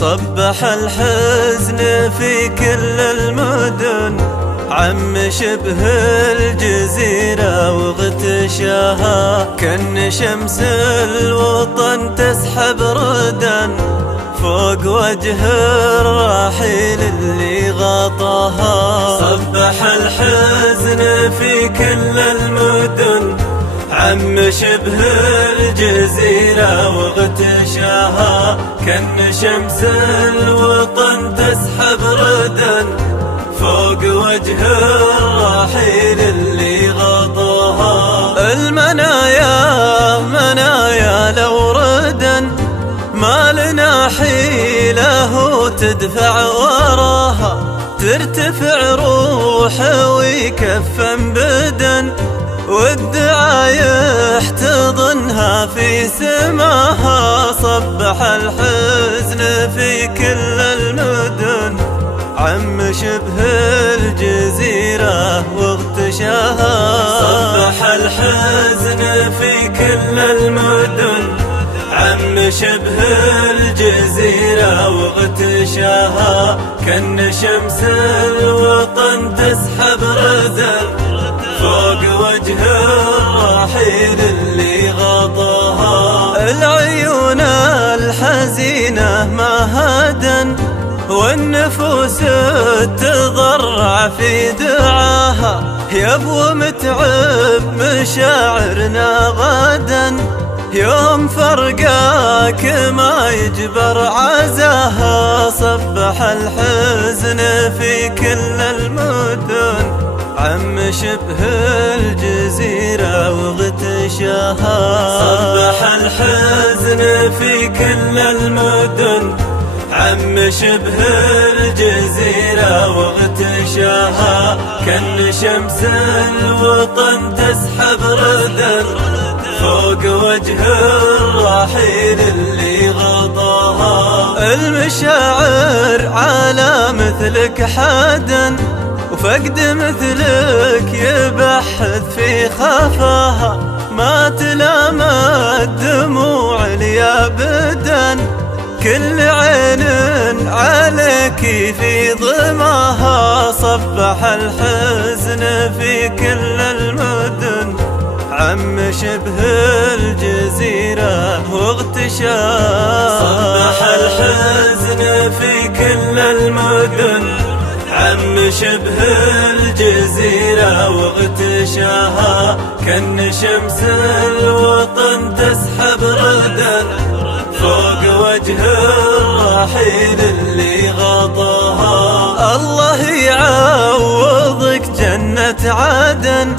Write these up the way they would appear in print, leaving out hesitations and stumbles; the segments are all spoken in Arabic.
صبح الحزن في كل المدن، عم شبه الجزيرة واغتشاها، كأن شمس الوطن تسحب ردا فوق وجه الرحيل اللي غطاها. صبح الحزن في كل المدن، عم شبه الجزيرة واغتشاها، كأن شمس الوطن تسحب ردا فوق وجه الرحيل اللي غطاها. المنايا منايا لو ردا، ما لنا حيلة تدفع وراها، ترتفع روح ويكفن بدن، والدعاء يحتضنها في سماها. صبح الحزن في كل المدن، عم شبه الجزيرة واغتشاها. صبح الحزن في كل المدن، عم شبه الجزيرة واغتشاها، كأن شمس الوطن تسحب ردا فوق وجه الرحيل اللي غطاها. العيون الحزينة مهدا، والنفوس تضرع في دعاها، يبو متعب مشاعرنا غدا، يوم فرقاك ما يجبر عزاها. صبح الحزن في كل المدن، عم شبه الجزيرة واغتشاها. صبح الحزن في كل المدن، عم شبه الجزيرة واغتشاها، كأن شمس الوطن تسحب ردا فوق وجه الرحيل اللي غطاها. المشاعر على مثلك حدا، وفقد مثلك يبحث في خفاها، ما تلامى الدموع لي ابدا، كل عين عليك في ضماها. صبح الحزن في كل المدن، عم شبه الجزيرة واغتشاها. صبح الحزن في كل المدن، عم شبه الجزيرة واغتشاها، كأن شمس الوطن تسحب ردا فوق وجه الرحيل اللي غطاها. الله يعوضك جنة عدن،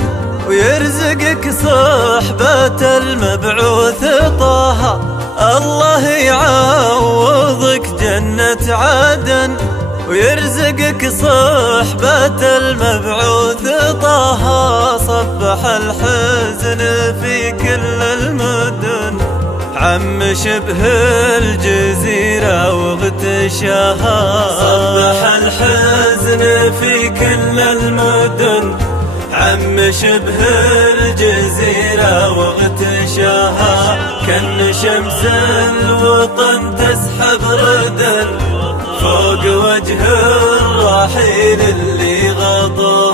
ويرزقك صحبة المبعوث طه. الله يعوضك جنة عدن، ويرزقك صحبة المبعوث طه. صبح الحزن في كل المدن، عم شبه الجزيرة واغتشاها. صبح الحزن في كل المدن، عم شبه الجزيرة واغتشاها، كأن شمس الوطن تسحب ردا فوق وجه الرحيل اللي غطاها.